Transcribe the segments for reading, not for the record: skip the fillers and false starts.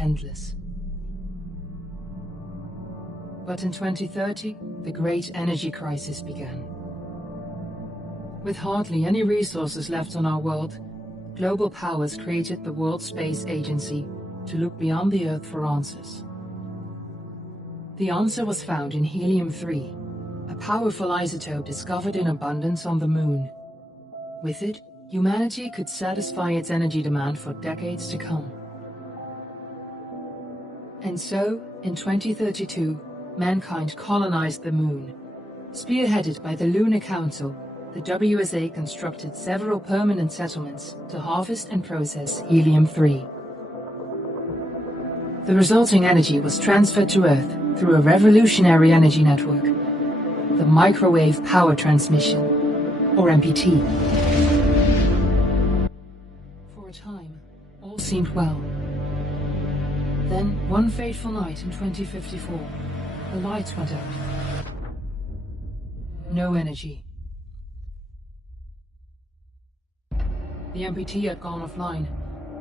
endless. But in 2030, the great energy crisis began. With hardly any resources left on our world, global powers created the World Space Agency to look beyond the Earth for answers. The answer was found in helium-3, a powerful isotope discovered in abundance on the Moon. With it, humanity could satisfy its energy demand for decades to come. And so, in 2032, mankind colonized the Moon. Spearheaded by the Lunar Council, the WSA constructed several permanent settlements to harvest and process helium-3. The resulting energy was transferred to Earth through a revolutionary energy network, the Microwave Power Transmission, or MPT. For a time, all seemed well. Then, one fateful night in 2054, the lights went out. No energy. The MPT had gone offline,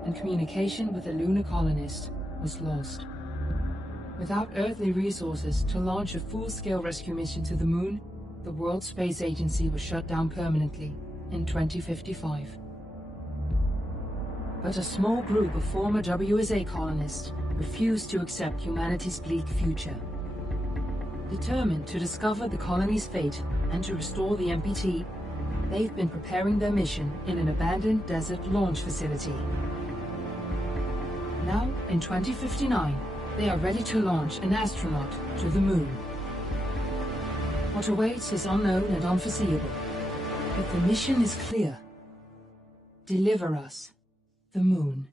and communication with the lunar colonist was lost. Without earthly resources to launch a full-scale rescue mission to the Moon, the World Space Agency was shut down permanently in 2055. But a small group of former WSA colonists refused to accept humanity's bleak future. Determined to discover the colony's fate and to restore the MPT, they've been preparing their mission in an abandoned desert launch facility. Now, in 2059, they are ready to launch an astronaut to the Moon. What awaits is unknown and unforeseeable, but the mission is clear. Deliver us the Moon.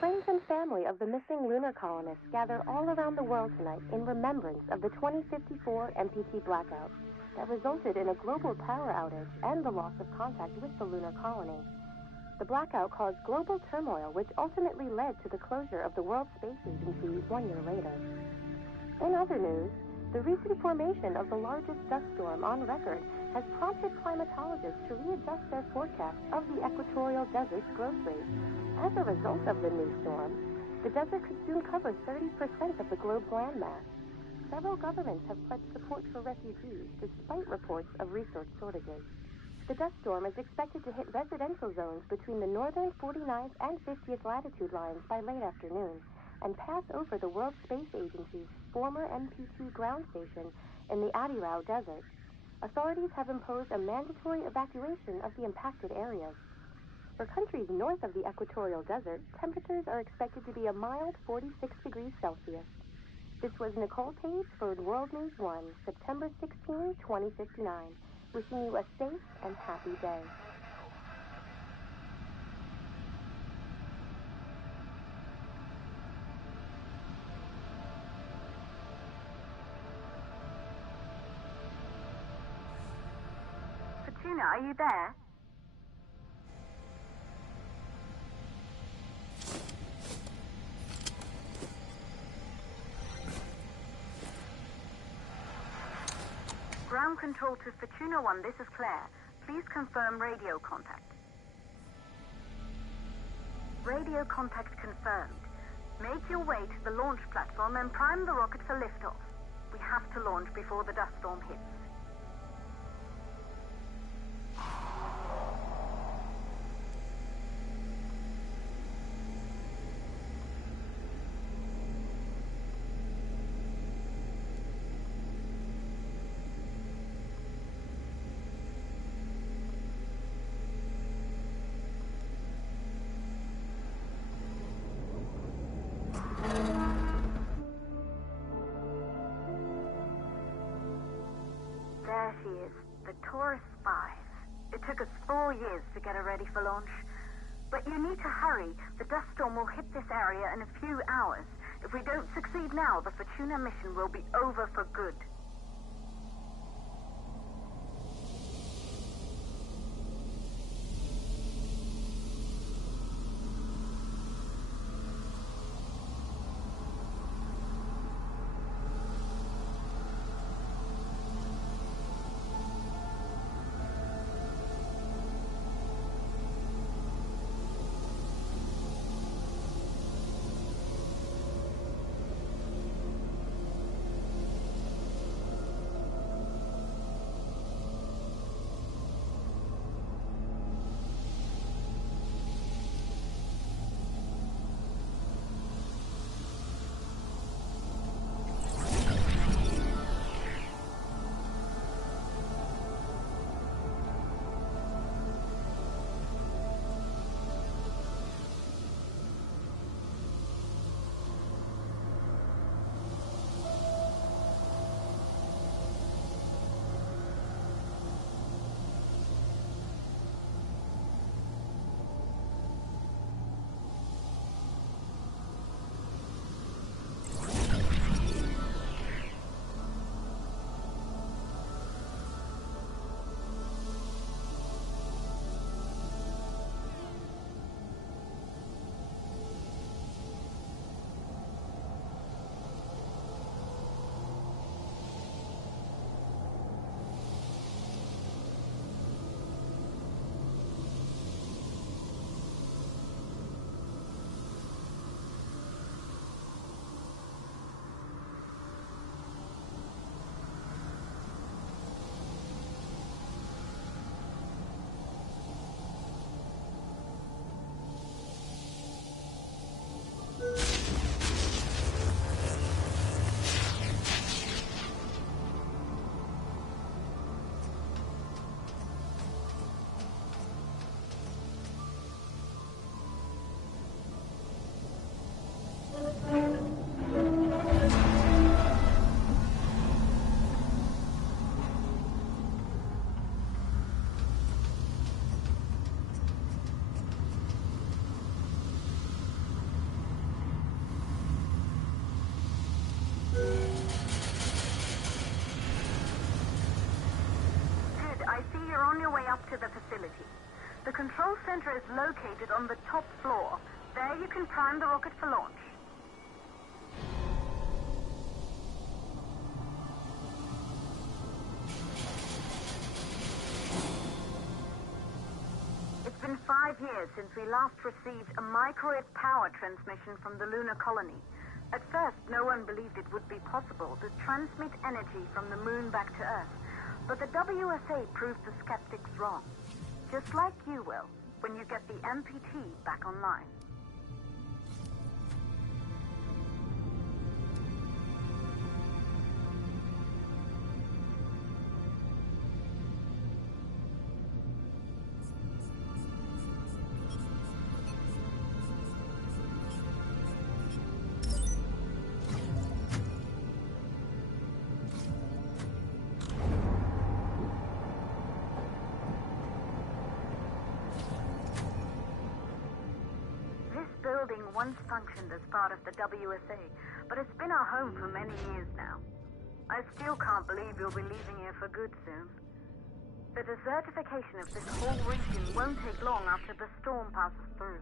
Friends and family of the missing lunar colonists gather all around the world tonight in remembrance of the 2054 MPT blackout that resulted in a global power outage and the loss of contact with the lunar colony. The blackout caused global turmoil, which ultimately led to the closure of the World Space Agency 1 year later. In other news, the recent formation of the largest dust storm on record has prompted climatologists to readjust their forecast of the equatorial desert's growth rate. As a result of the new storm, the desert could soon cover 30% of the globe's landmass. Several governments have pledged support for refugees despite reports of resource shortages. The dust storm is expected to hit residential zones between the northern 49th and 50th latitude lines by late afternoon and pass over the World Space Agency's former MPT ground station in the Adirau Desert. Authorities have imposed a mandatory evacuation of the impacted areas. For countries north of the equatorial desert, temperatures are expected to be a mild 46 degrees Celsius. This was Nicole Page for World News 1, September 16, 2059. Wishing you a safe and happy day. Fortuna, are you there? Ground control to Fortuna 1, this is Claire. Please confirm radio contact. Radio contact confirmed. Make your way to the launch platform and prime the rocket for liftoff. We have to launch before the dust storm hits. There she is, the Taurus 5. It took us 4 years to get her ready for launch. But you need to hurry. The dust storm will hit this area in a few hours. If we don't succeed now, the Fortuna mission will be over for good. you're on your way up to the facility. The control center is located on the top floor. There you can prime the rocket for launch. It's been 5 years since we last received a microwave power transmission from the lunar colony. At first, no one believed it would be possible to transmit energy from the moon back to Earth. But the WSA proved the skeptics wrong. Just like you will, when you get the MPT back online. Building once functioned as part of the WSA, but it's been our home for many years now. I still can't believe you'll be leaving here for good soon. The desertification of this whole region won't take long after the storm passes through.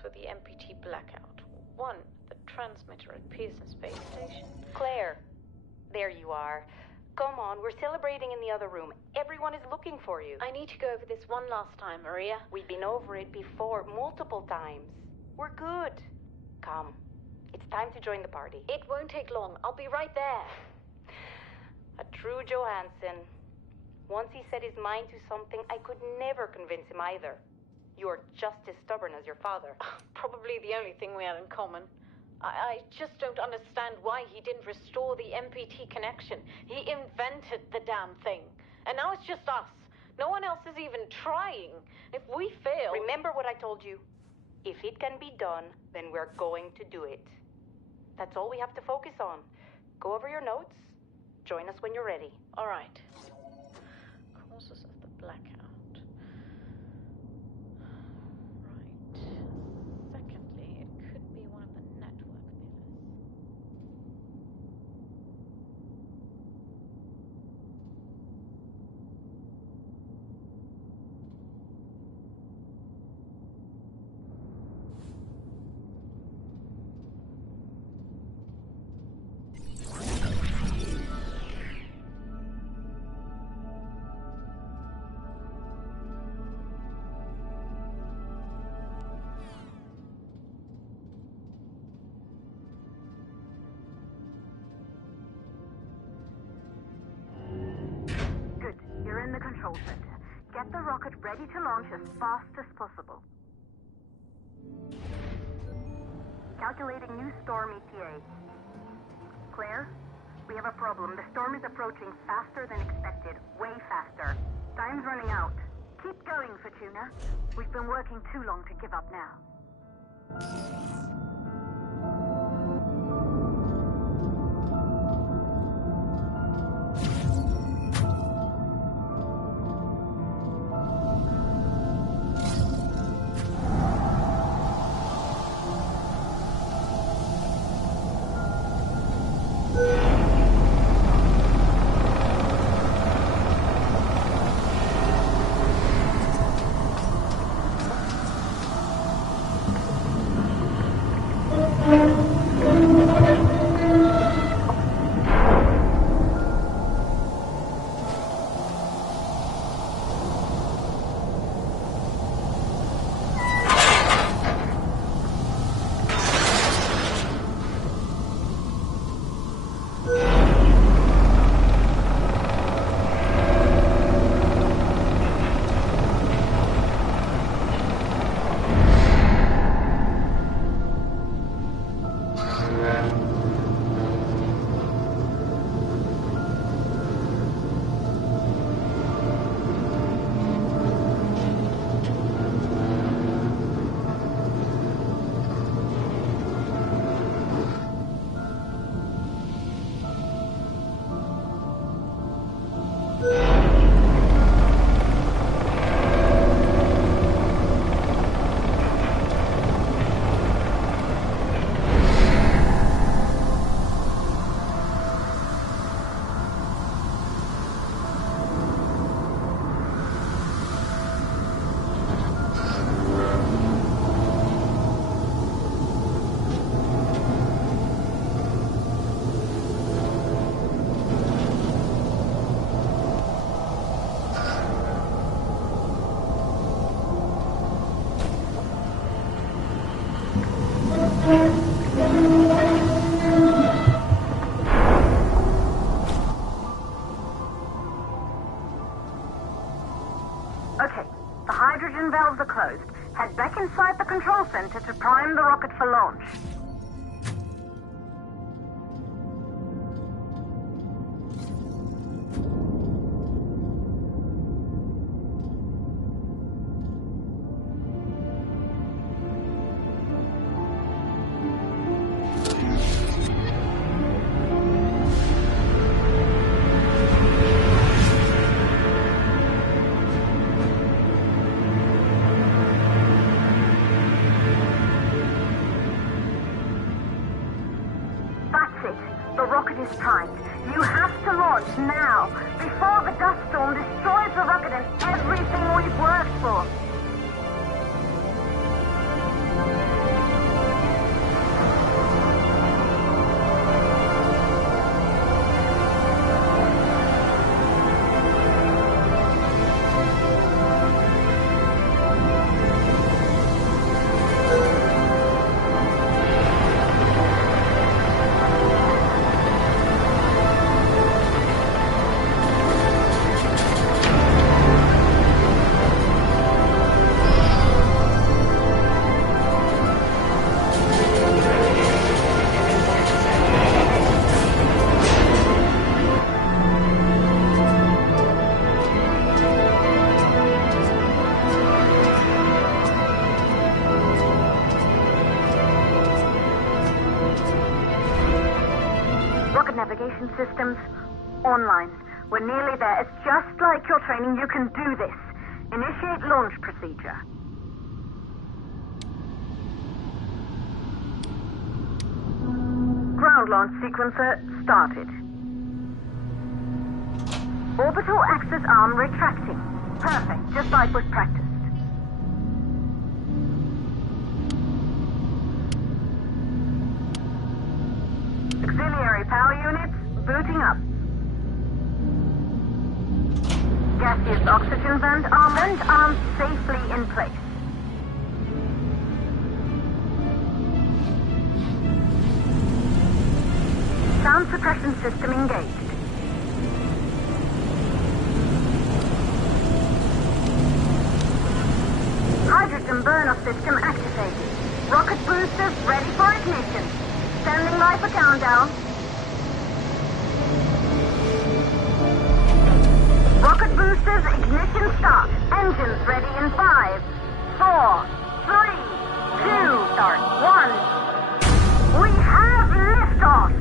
For the MPT blackout. 1, the transmitter at Pearson Space Station. Claire, there you are. Come on, we're celebrating in the other room. Everyone is looking for you. I need to go over this one last time, Maria. We've been over it before, multiple times. We're good. Come, it's time to join the party. It won't take long. I'll be right there. A true Johansson. Once he set his mind to something, I could never convince him either. You're just as stubborn as your father. Probably the only thing we had in common. I just don't understand why he didn't restore the MPT connection. He invented the damn thing. And now it's just us. No one else is even trying. If we fail... Remember what I told you. If it can be done, then we're going to do it. That's all we have to focus on. Go over your notes. Join us when you're ready. All right. Causes of the blackout. You're in the control center. Get the rocket ready to launch as fast as possible. Calculating new storm ETA. Claire, we have a problem. The storm is approaching faster than expected. Way faster. Time's running out. Keep going, Fortuna. We've been working too long to give up now. Okay, the hydrogen valves are closed. Head back inside the control center to prime the rocket for launch. The rocket is primed. You have to launch now, before the dust storm destroys the rocket and everything we've worked for. Navigation systems online. We're nearly there. It's just like your training. You can do this. Initiate launch procedure. Ground launch sequencer started. Orbital axis arm retracting. Perfect, just like we've practiced. Auxiliary power units booting up. Gaseous oxygen vent arms safely in place. Sound suppression system engaged. Hydrogen burn-off system activated. Rocket boosters ready for ignition. Standing by for countdown. Rocket boosters ignition start. Engines ready in 5, 4, 3, 2, start 1. We have liftoff.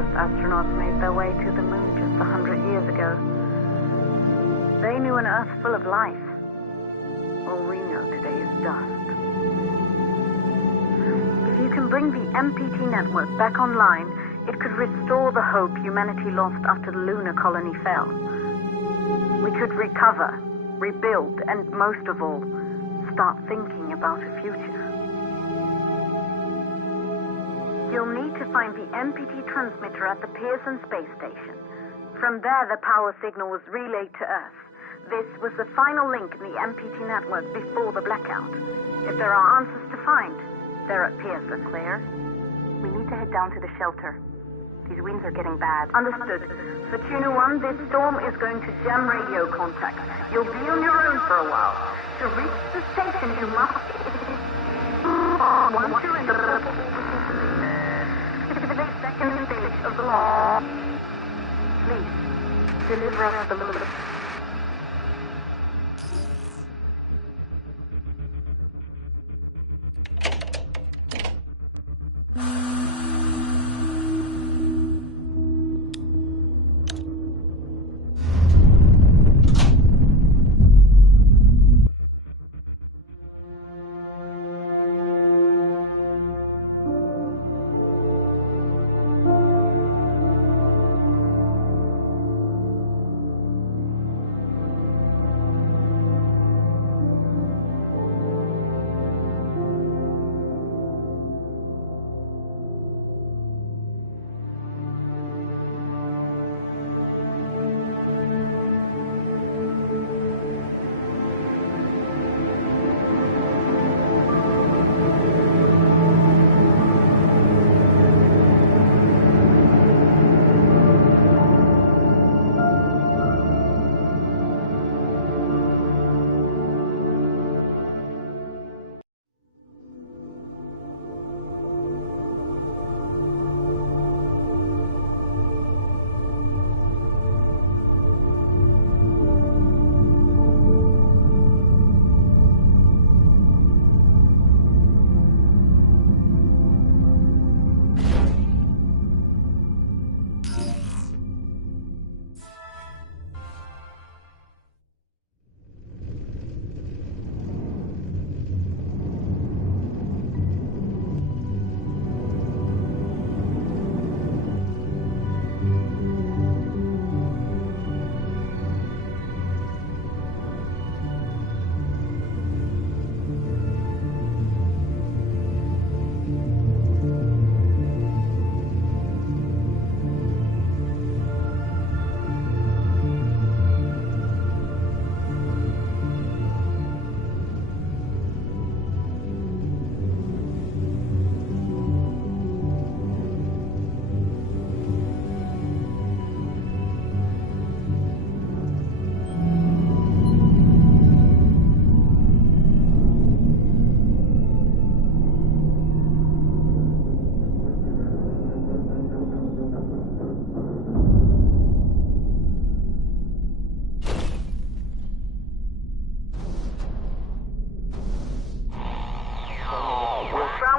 Astronauts made their way to the moon just 100 years ago. They knew an Earth full of life. All we know today is dust. If you can bring the MPT network back online, it could restore the hope humanity lost after the lunar colony fell. We could recover, rebuild, and most of all, start thinking about a future. You'll need to find the MPT transmitter at the Pearson space station. From there, the power signal was relayed to Earth. This was the final link in the MPT network before the blackout. If there are answers to find, they're at Pearson. Claire, we need to head down to the shelter. These winds are getting bad. Understood. Fortuna 1, this storm is going to jam radio contact. You'll be on your own for a while. To reach the station, you must... Once you're in the second stage of the law, please, deliver us the load.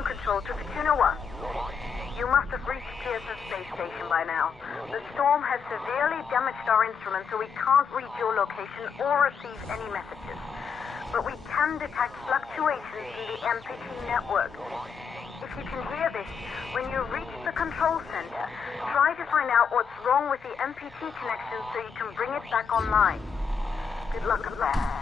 Control to Fortuna 1. You must have reached Pearson Space Station by now. The storm has severely damaged our instruments, so we can't reach your location or receive any messages. But we can detect fluctuations in the MPT network. If you can hear this, when you reach the control center, try to find out what's wrong with the MPT connection so you can bring it back online. Good luck with that.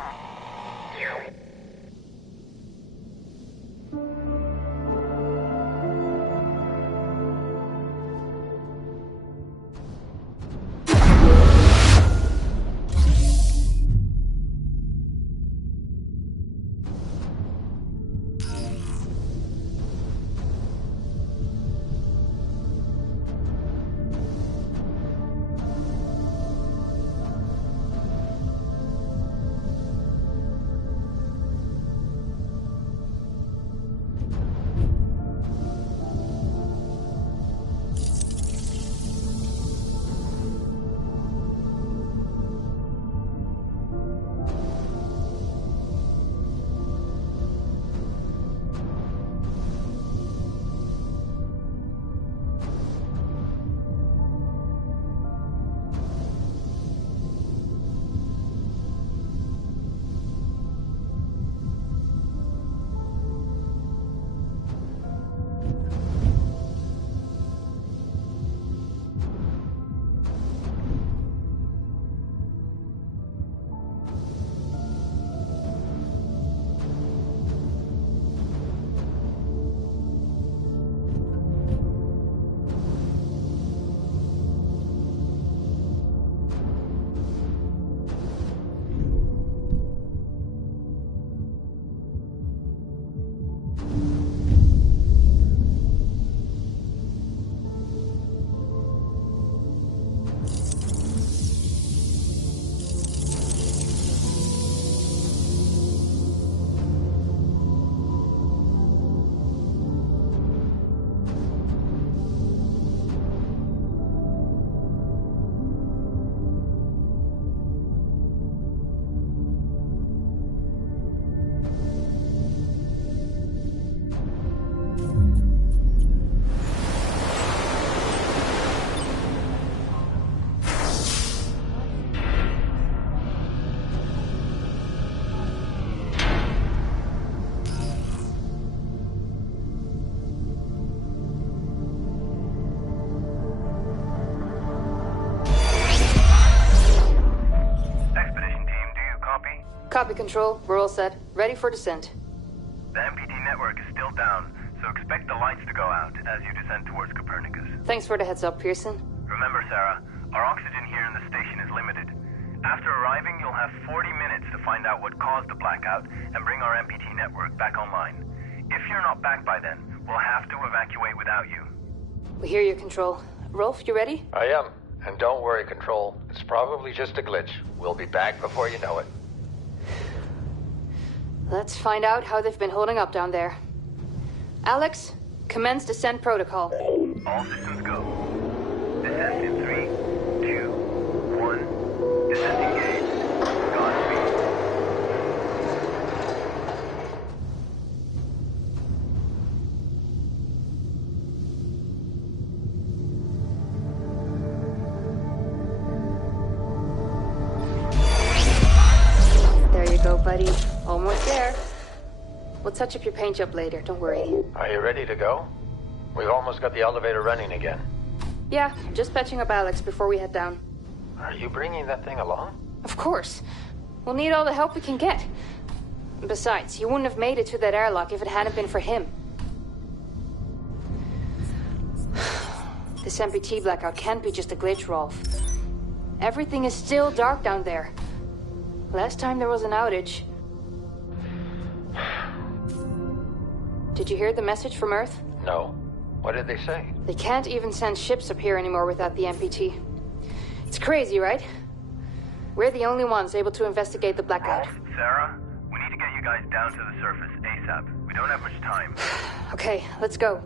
Copy, Control. We're all set. Ready for descent. The MPT network is still down, so expect the lights to go out as you descend towards Copernicus. Thanks for the heads up, Pearson. Remember, Sarah, our oxygen here in the station is limited. After arriving, you'll have 40 minutes to find out what caused the blackout and bring our MPT network back online. If you're not back by then, we'll have to evacuate without you. We hear you, Control. Rolf, you ready? I am. And don't worry, Control. It's probably just a glitch. We'll be back before you know it. Let's find out how they've been holding up down there. Alex, commence descent protocol. All systems go. Descent in 3, 2, 1. Descent engaged. Godspeed. There you go, buddy. Almost there. We'll touch up your paint job later, don't worry. Are you ready to go? We've almost got the elevator running again. Yeah, just patching up Alex before we head down. Are you bringing that thing along? Of course. We'll need all the help we can get. Besides, you wouldn't have made it to that airlock if it hadn't been for him. This MPT blackout can't be just a glitch, Rolf. Everything is still dark down there. Last time there was an outage. Did you hear the message from Earth? No. What did they say? They can't even send ships up here anymore without the MPT. It's crazy, right? We're the only ones able to investigate the blackout. Sarah, we need to get you guys down to the surface ASAP. We don't have much time. Okay, let's go.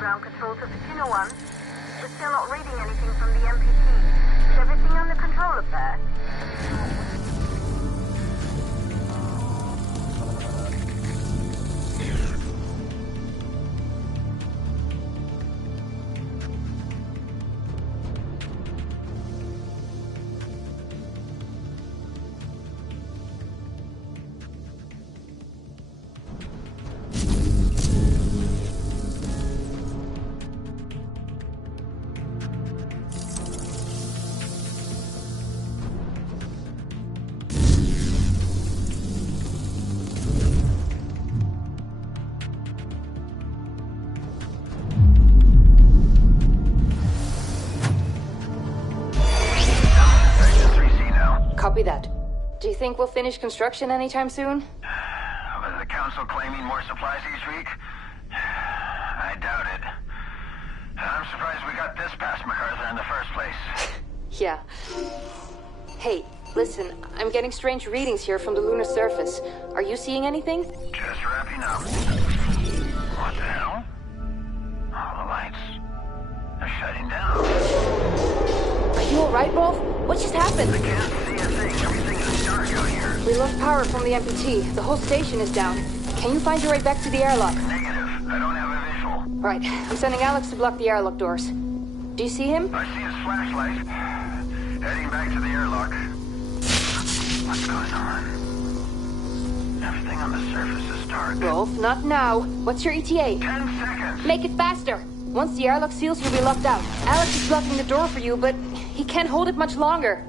Ground control to Fatina 1. We're still not reading anything from the MPT. Is everything under control up there? Copy that. Do you think we'll finish construction anytime soon? Was the council claiming more supplies each week? I doubt it. I'm surprised we got this past MacArthur in the first place. Yeah. Hey, listen, I'm getting strange readings here from the lunar surface. Are you seeing anything? Just wrapping up. What the hell? shutting down. Are you alright, Rolf? What just happened? I can't see a thing. Everything is dark out here. We lost power from the MPT. The whole station is down. Can you find your way back to the airlock? Negative. I don't have a visual. Right. I'm sending Alex to block the airlock doors. Do you see him? I see his flashlight. Heading back to the airlock. What's going on? Everything on the surface is dark. Rolf, not now. What's your ETA? 10 seconds. Make it faster. Once the airlock seals, you'll be locked out. Alex is blocking the door for you, but he can't hold it much longer.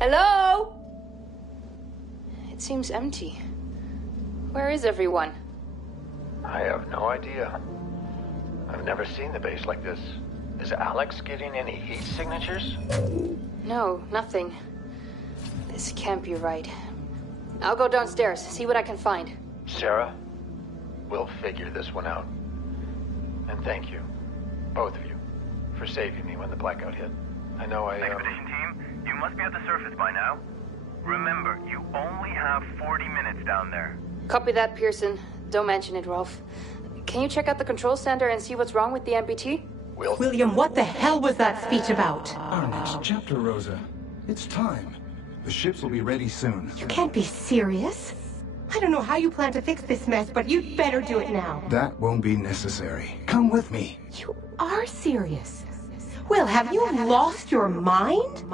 Hello? It seems empty. Where is everyone? I have no idea. I've never seen the base like this. Is Alex getting any heat signatures? No, nothing. This can't be right. I'll go downstairs, see what I can find. Sarah, we'll figure this one out. And thank you, both of you, for saving me when the blackout hit. I know Expedition team, you must be at the surface by now. Remember, you only have 40 minutes down there. Copy that, Pearson. Don't mention it, Rolf. Can you check out the control center and see what's wrong with the MPT? William, what the hell was that speech about? Our next chapter, Rosa. It's time. The ships will be ready soon. You can't be serious. I don't know how you plan to fix this mess, but you'd better do it now. That won't be necessary. Come with me. You are serious. Will, have you lost your mind?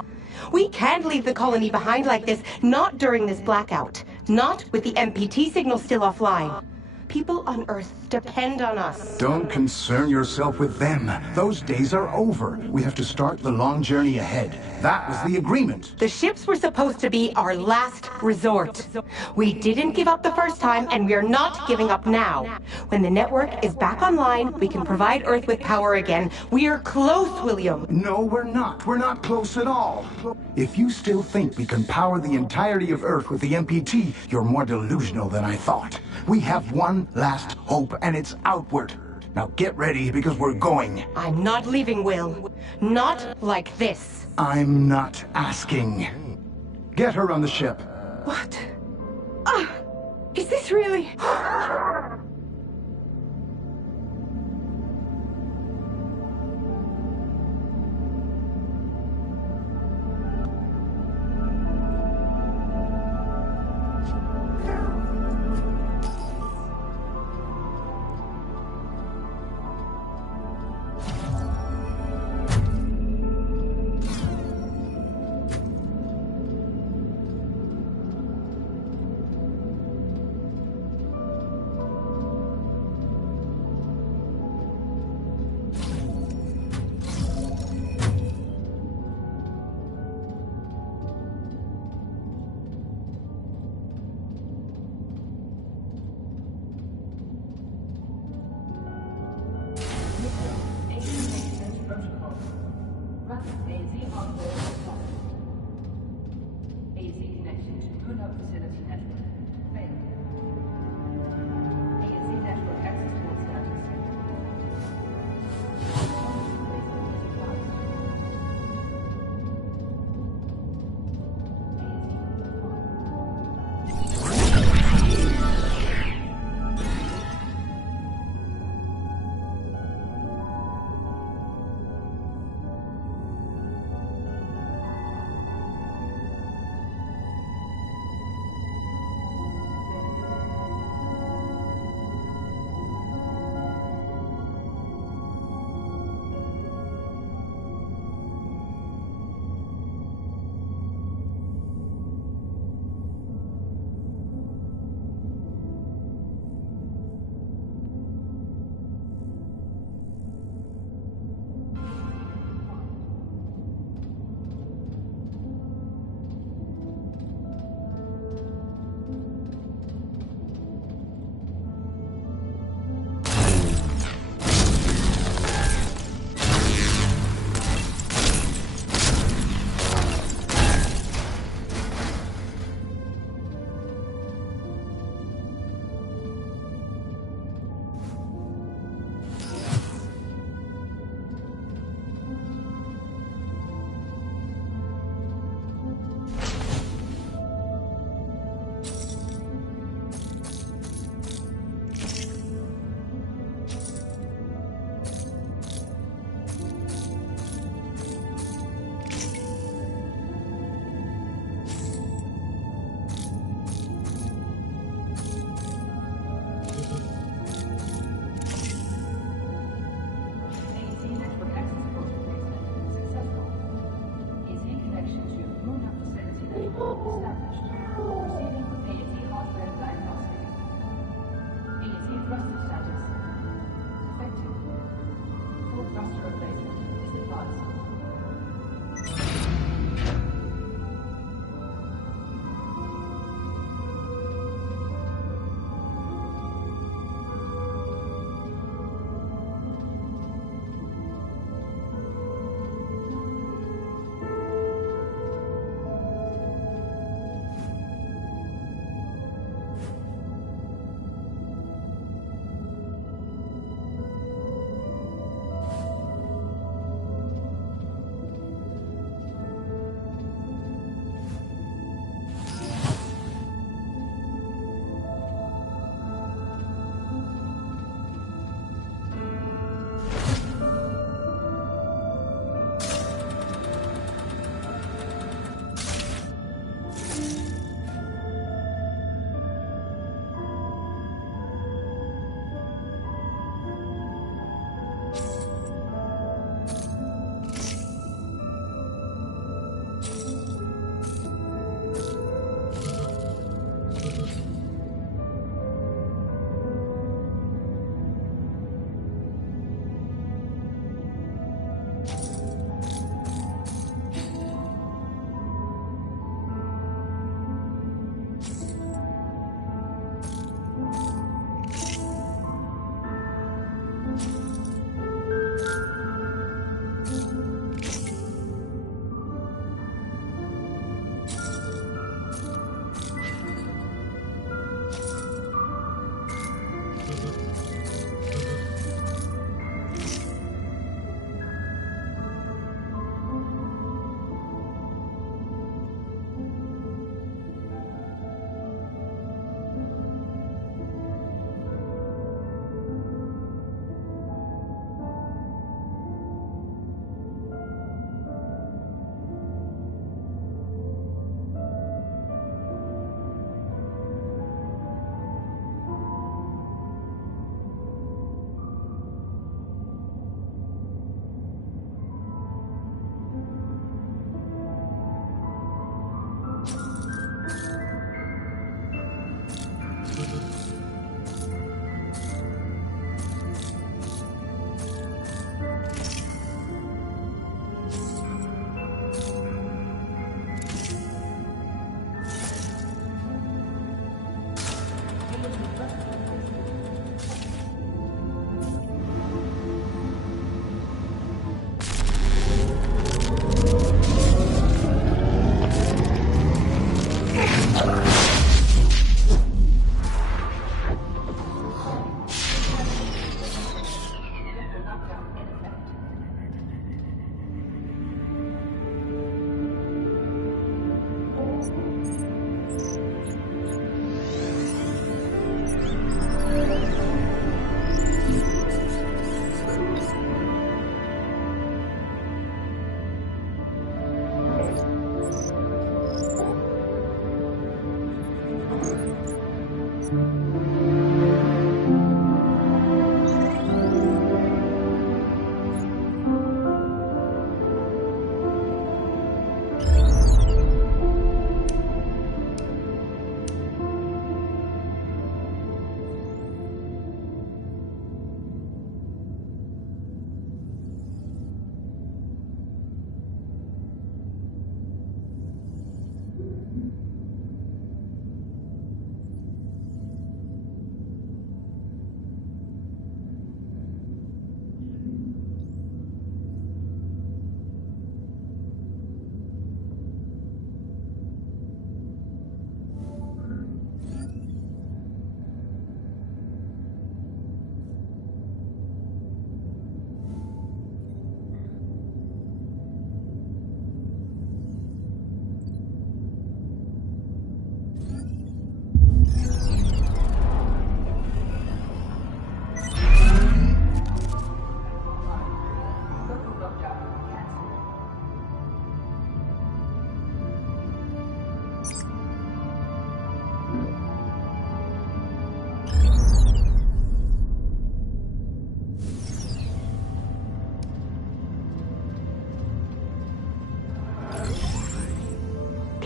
We can't leave the colony behind like this, not during this blackout. Not with the MPT signal still offline. People on Earth depend on us. Don't concern yourself with them. Those days are over. We have to start the long journey ahead. That was the agreement. The ships were supposed to be our last resort. We didn't give up the first time, and we are not giving up now. When the network is back online, we can provide Earth with power again. We are close, William. No, we're not. We're not close at all. If you still think we can power the entirety of Earth with the MPT, you're more delusional than I thought. We have one last hope, and it's outward. Now get ready, because we're going. I'm not leaving, Will. Not like this. I'm not asking. Get her on the ship. What? Is this really...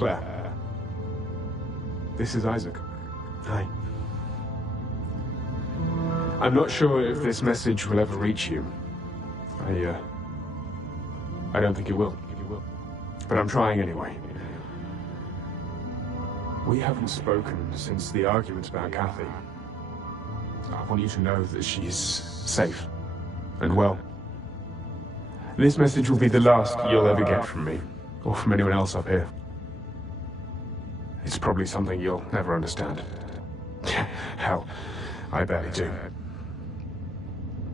Claire. This is Isaac. Hi. I'm not sure if this message will ever reach you. I don't think it will. But I'm trying anyway. We haven't spoken since the argument about Kathy. I want you to know that she's safe and well. This message will be the last you'll ever get from me, or from anyone else up here. It's probably something you'll never understand. Hell, I barely do.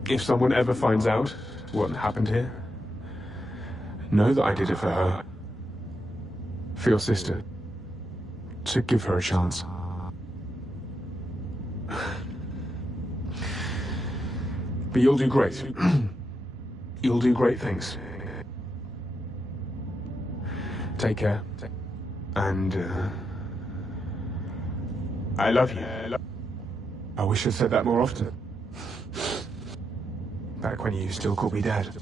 If someone ever finds out what happened here, know that I did it for her. For your sister. To give her a chance. But you'll do great. You'll do great things. Take care. And, I love you. I wish I'd said that more often. Back when you still called me Dad.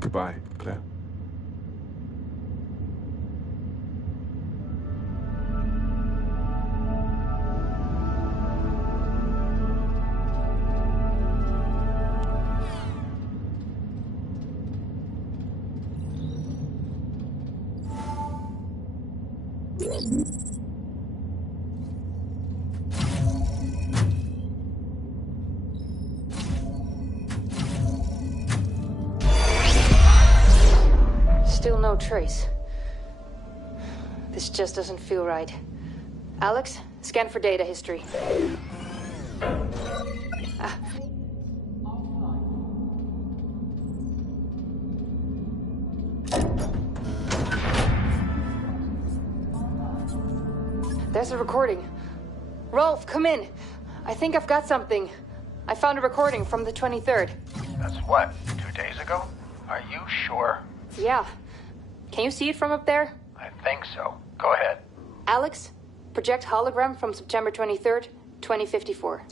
Goodbye, Claire. Still no trace. This just doesn't feel right. Alex, scan for data history. There's a recording. Rolf, come in. I think I've got something. I found a recording from the 23rd. That's what, 2 days ago? Are you sure? Yeah. Can you see it from up there? I think so. Go ahead. Alex, project hologram from September 23rd, 2054.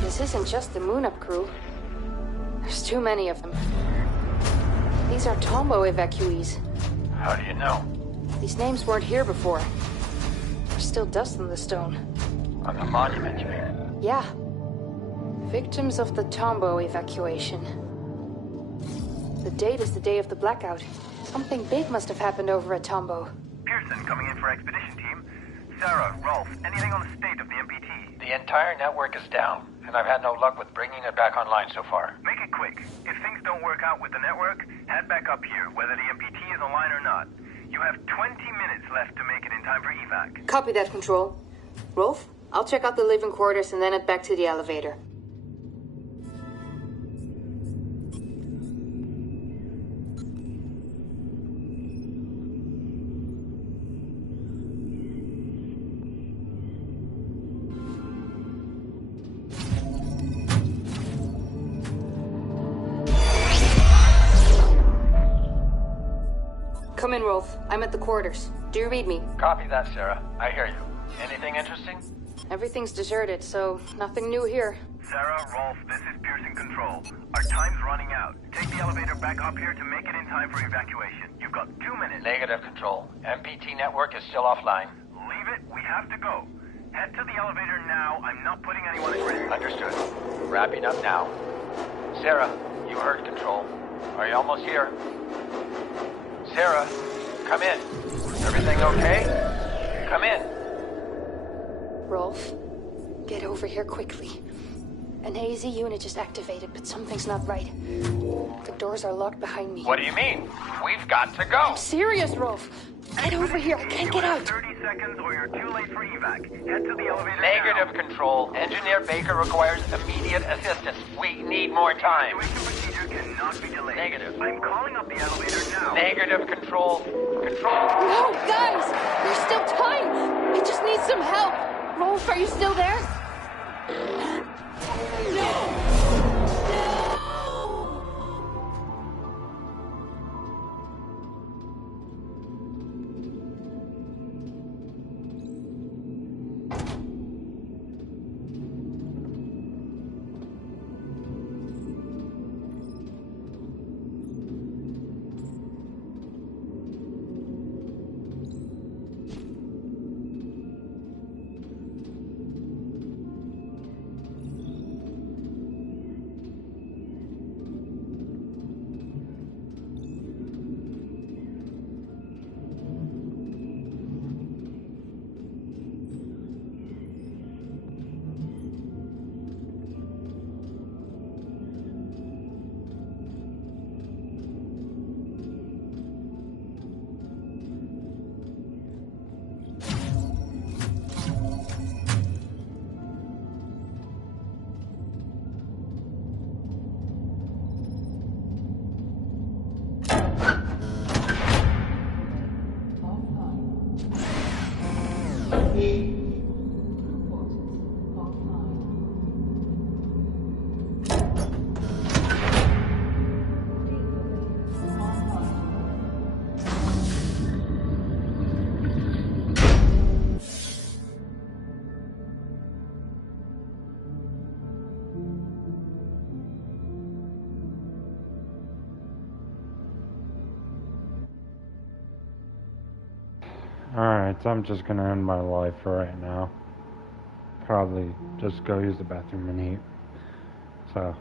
This isn't just the Moon Up crew. There's too many of them. These are Tombo evacuees. How do you know? These names weren't here before. There's still dust on the stone. On the monument, you mean? Yeah. Victims of the Tombo evacuation. The date is the day of the blackout. Something big must have happened over at Tombo. Pearson coming in for expedition team. Sarah, Rolf, anything on the state of the MPT? The entire network is down, and I've had no luck with bringing it back online so far. Make it quick. If things don't work out with the network, head back up here, whether the MPT is online or not. You have 20 minutes left to make it in time for evac. Copy that, Control. Rolf, I'll check out the living quarters and then head back to the elevator. Come in, Rolf. I'm at the quarters. Do you read me? Copy that, Sarah. I hear you. Anything interesting? Everything's deserted, so nothing new here. Sarah, Rolf, this is Pearson Control. Our time's running out. Take the elevator back up here to make it in time for evacuation. You've got 2 minutes. Negative, Control. MPT network is still offline. Leave it. We have to go. Head to the elevator now. I'm not putting anyone at risk. Understood. Wrapping up now. Sarah, you heard Control. Are you almost here? Sarah, come in. Everything okay? Come in. Rolf, get over here quickly. An AZ unit just activated, but something's not right. The doors are locked behind me. What do you mean? We've got to go. I'm serious, Rolf. Get over here. I can't get out. 30 seconds or you're too late for evac. Head to the elevator Negative, now. Control. Engineer Baker requires immediate assistance. We need more time. Evacuation procedure cannot be delayed. Negative. I'm calling up the elevator now. Negative, Control. Control. No, guys! There's still time! I just need some help! Rolf, are you still there? Alright, so I'm just gonna end my life for right now. Probably just go use the bathroom and eat. So,